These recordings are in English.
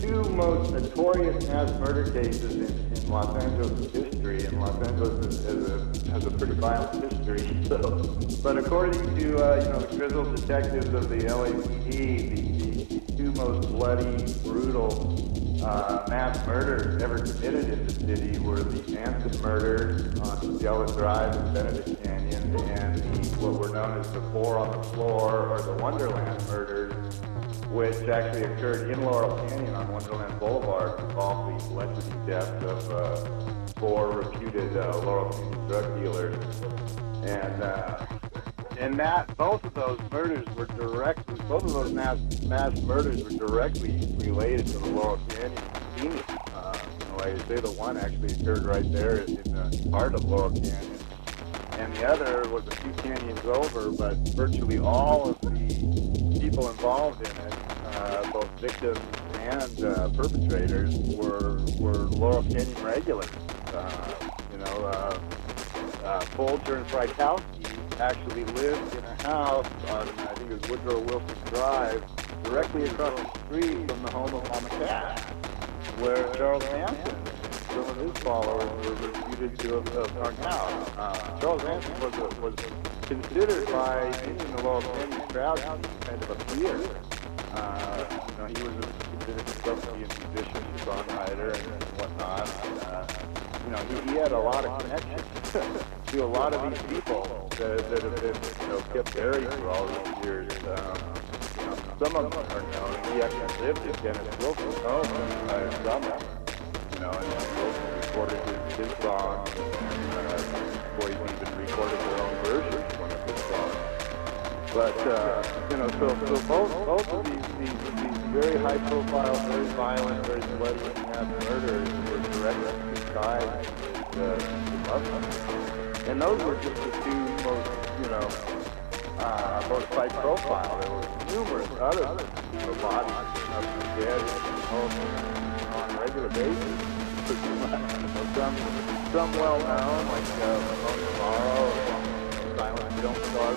two most notorious mass murder cases in Los Angeles history, and Los Angeles has a pretty violent history. So, but according to the grizzled detectives of the LAPD, the two most bloody, brutal mass murders ever committed in the city were the Manson murders on Cielo Drive in Benedict Canyon, and what were known as the Four on the Floor or the Wonderland murders, which actually occurred in Laurel Canyon on Wonderland Boulevard, involved the alleged deaths of four reputed Laurel Canyon drug dealers. And that both of those mass murders were directly related to the Laurel Canyon scene. Like I say, the one actually occurred right there in the heart of Laurel Canyon, and the other was a few canyons over, but virtually all of the people involved in it, both victims and perpetrators, were Laurel Canyon regulars. Folger and Frykowski actually lived in a house on, I think it was Woodrow Wilson Drive, directly across the street from the home of Mama Cass, where Charles Manson and some of his followers were reputed to have hung out. Charles Manson was considered by many in the Laurel Canyon crowd to be kind of a peer. He was considered himself to be a musician, songwriter, and whatnot. He had a lot of connections to a lot of these people that have been kept buried for all these years. Some of them are known. He actually lived in Dennis Wilson's home in summer. And Wilson recorded his song, and before he even recorded their own version of one of his songs. But so both of these very high profile, very violent, very bloody mass murders were directly tied to Muslims. And those were just the two most high profile. There were numerous other bodies of dead on a regular basis. Some well known, like Ramon Navarro, Silent Film Star,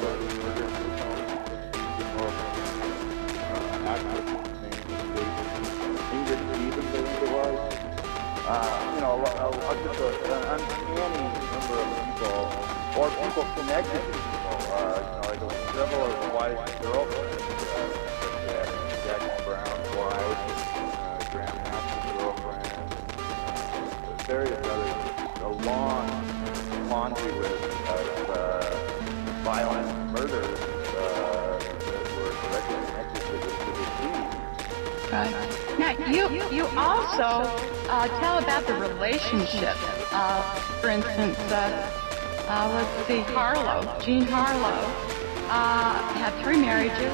Ingrid Stevens, I think it was. Just an uncanny number of people, or people connected to people. Like several of the wife's girlfriends, Jackie Brown's wife, Graham Nass's girlfriend, various others. A long laundry list of violent murders that were directly connected to the scene. Right. Now, you also tell about the relationship. For instance, let's see, Jean Harlow, had 3 marriages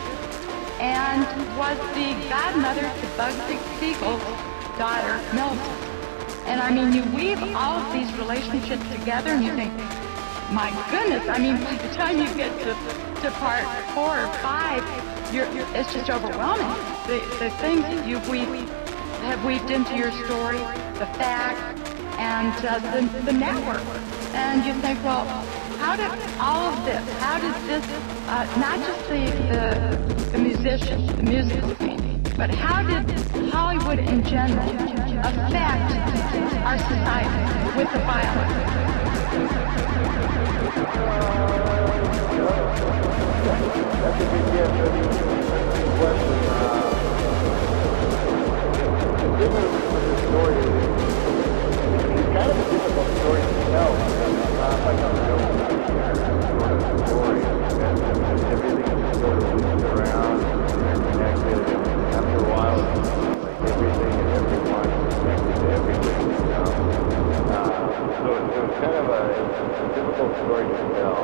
and was the godmother to Bugsy Siegel's daughter, Milton. And I mean, you weave all of these relationships together and you think, my goodness, I mean, by the time you get to part 4 or 5, it's just overwhelming. The things that have weaved into your story, the facts, and the network. And you think, well, how did all of this, not just the musicians, the music scene, but how did Hollywood in general affect our society with the violence? That's a good question. The thing with this story is it's kind of a difficult story to tell. It's not like a real sort of story. And everything is sort of moving around and connected. And after a while, it's like everything and everyone is connected to everything. So it's kind of a difficult story to tell.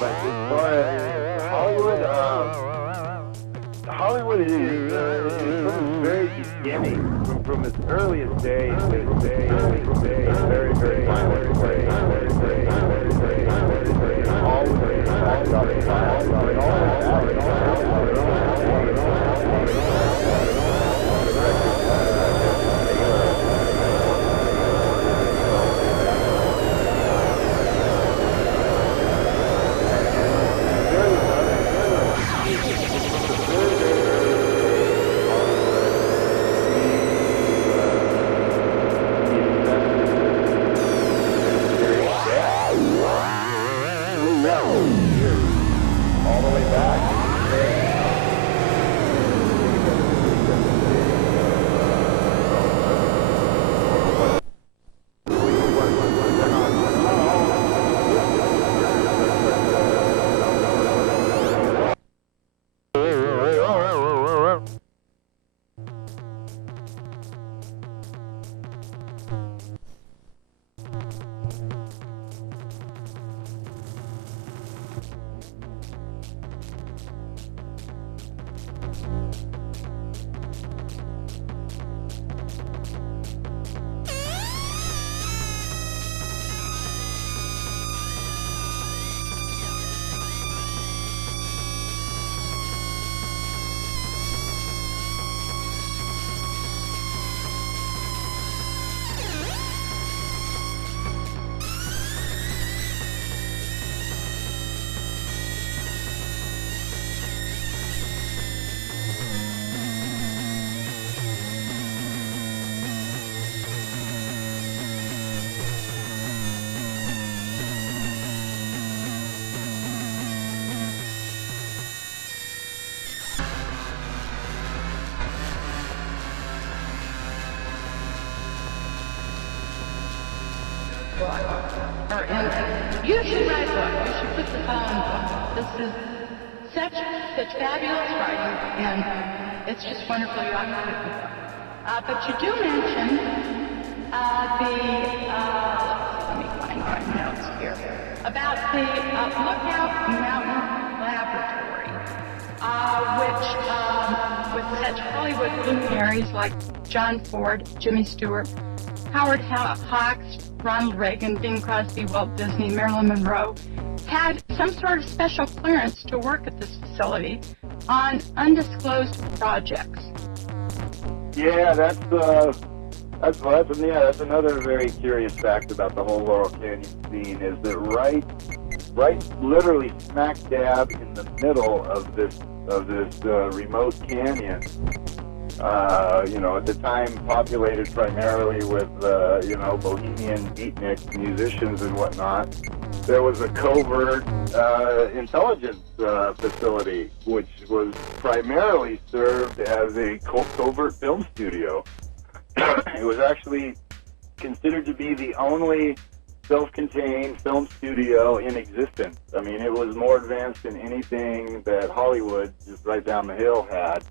But as far as Hollywood is from its very beginning, from its earliest days, very, very violent place. Always about violence. book. You should write a book. You should put the phone book. This is such fabulous writing, and it's just wonderful. You ought to put the book. But you do mention let me find my notes here, about the Lookout Mountain Laboratory, which with such Hollywood luminaries like John Ford, Jimmy Stewart, Howard Hawks, Ronald Reagan, Bing Crosby, Walt Disney, Marilyn Monroe, had some sort of special clearance to work at this facility on undisclosed projects. Yeah, that's another very curious fact about the whole Laurel Canyon scene is that right literally smack dab in the middle of this remote canyon, at the time populated primarily with bohemian beatniks, musicians and whatnot, there was a covert intelligence facility which was primarily served as a covert film studio. It was actually considered to be the only self-contained film studio in existence. I mean, it was more advanced than anything that Hollywood, just right down the hill, had.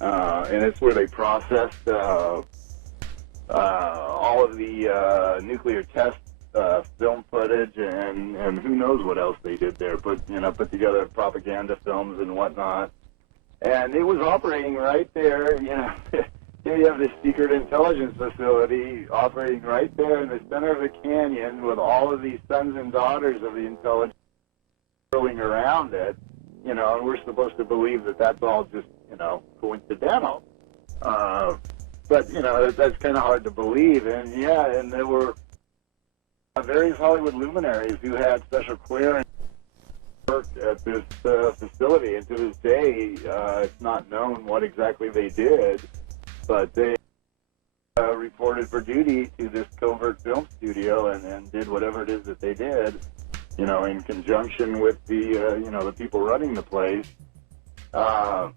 And it's where they processed all of the nuclear test film footage and who knows what else they did there. Put together propaganda films and whatnot. And it was operating right there, Here you have this secret intelligence facility operating right there in the center of the canyon with all of these sons and daughters of the intelligence swirling around it, and we're supposed to believe that that's all just, coincidental. But, that's kind of hard to believe. And, and there were various Hollywood luminaries who had special clearance worked at this facility. And to this day, it's not known what exactly they did. But they reported for duty to this covert film studio and did whatever it is that they did, in conjunction with the, the people running the place. So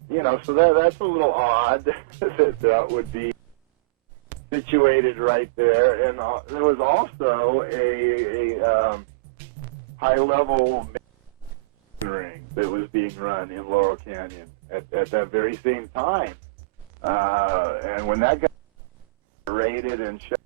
that's a little odd that would be situated right there. And there was also a high-level ring that was being run in Laurel Canyon at that very same time. And when that got raided and shut,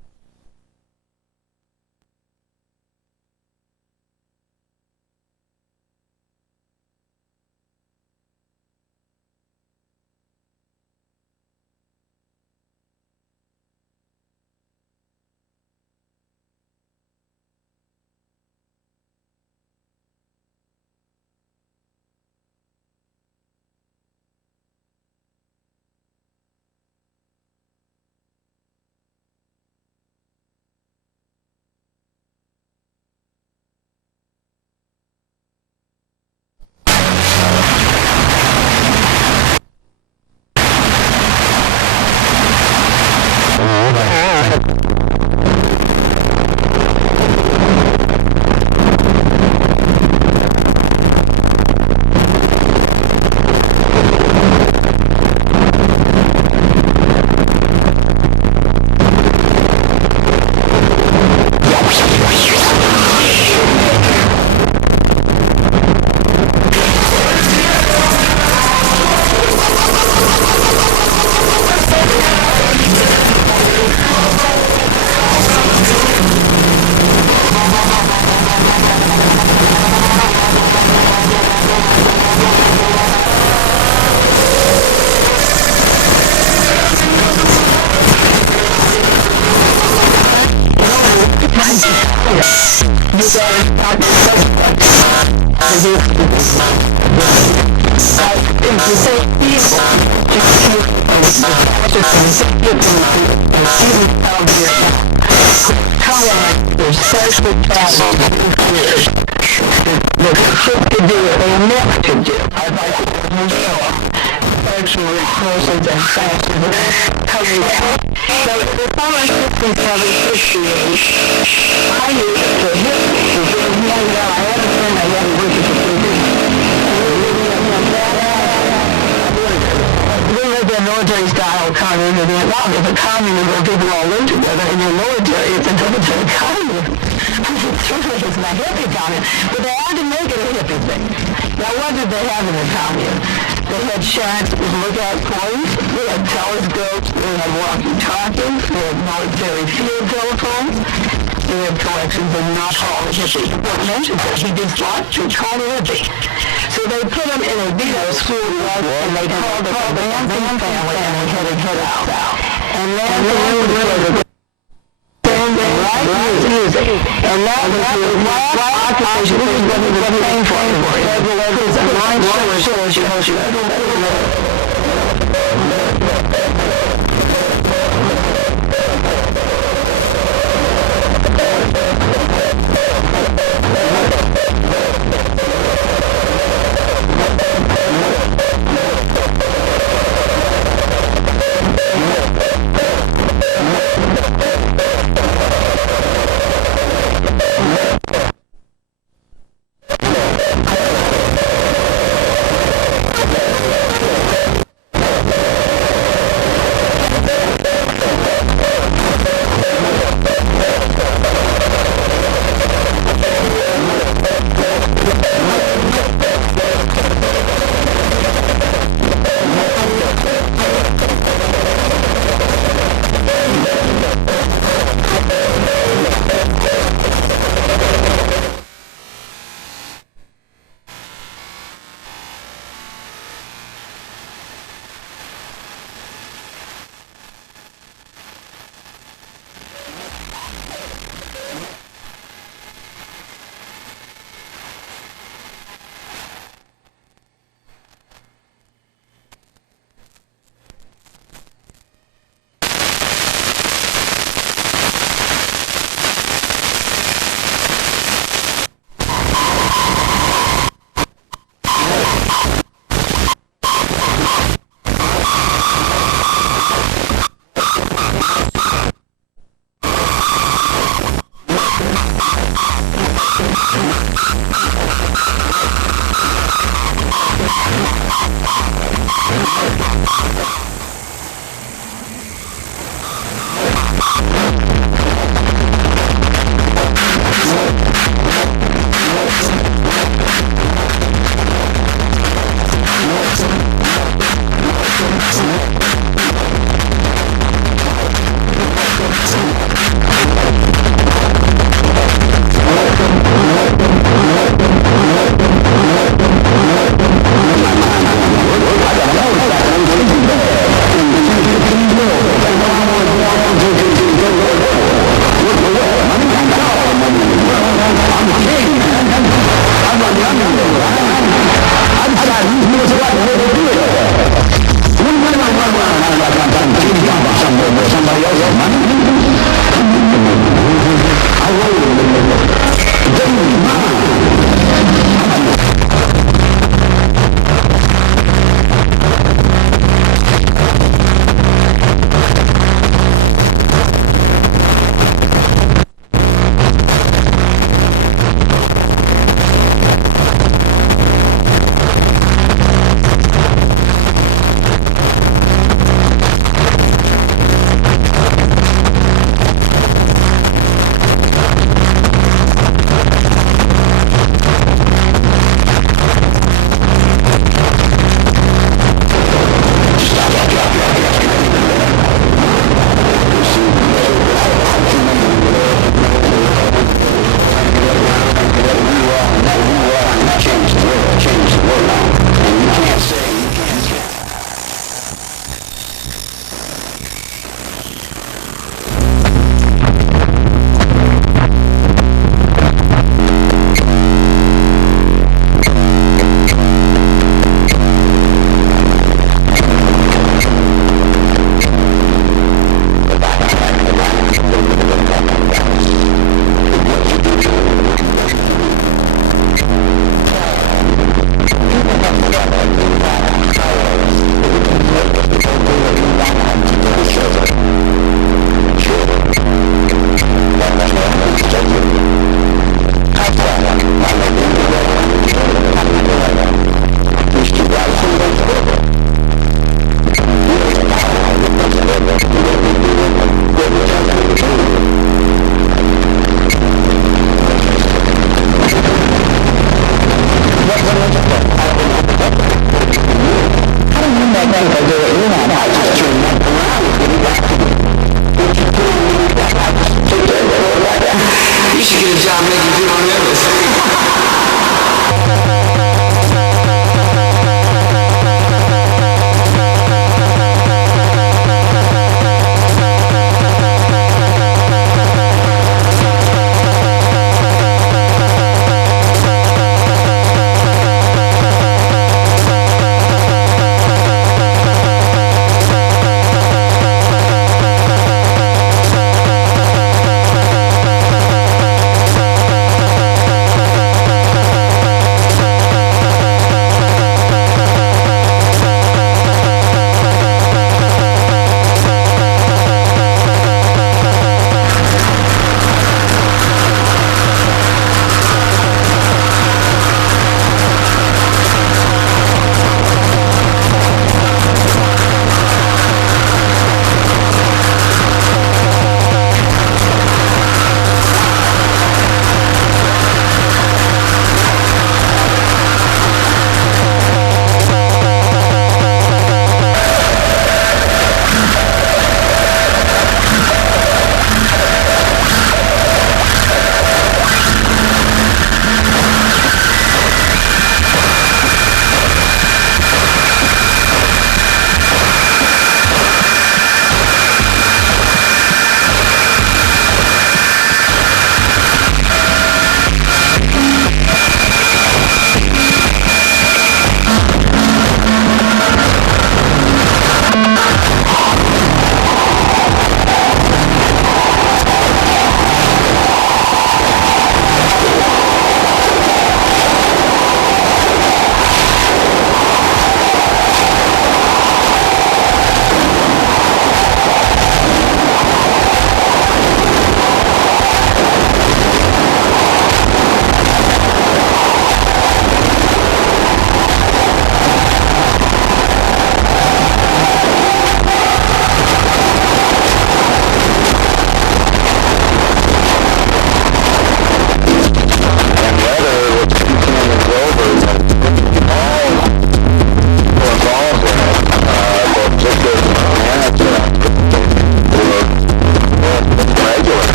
military-style communism in Vietnam. It's a communism where people all live together. In your military, it's a military communism. It's not hippie communism. But they had to make it a hippie thing. Now, what did they have in the communism? They had shacks with lookout points. They had telescopes. They had walkie-talkies. They had military field telephones. They had collections of not all hippie. What mentions that he did what? To call hippie. So they put them in a school and they called it the Manson family, and they headed out. And then they would music. And that was my occupation. This is what he was paying for. Because a line shows you.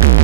Thank you.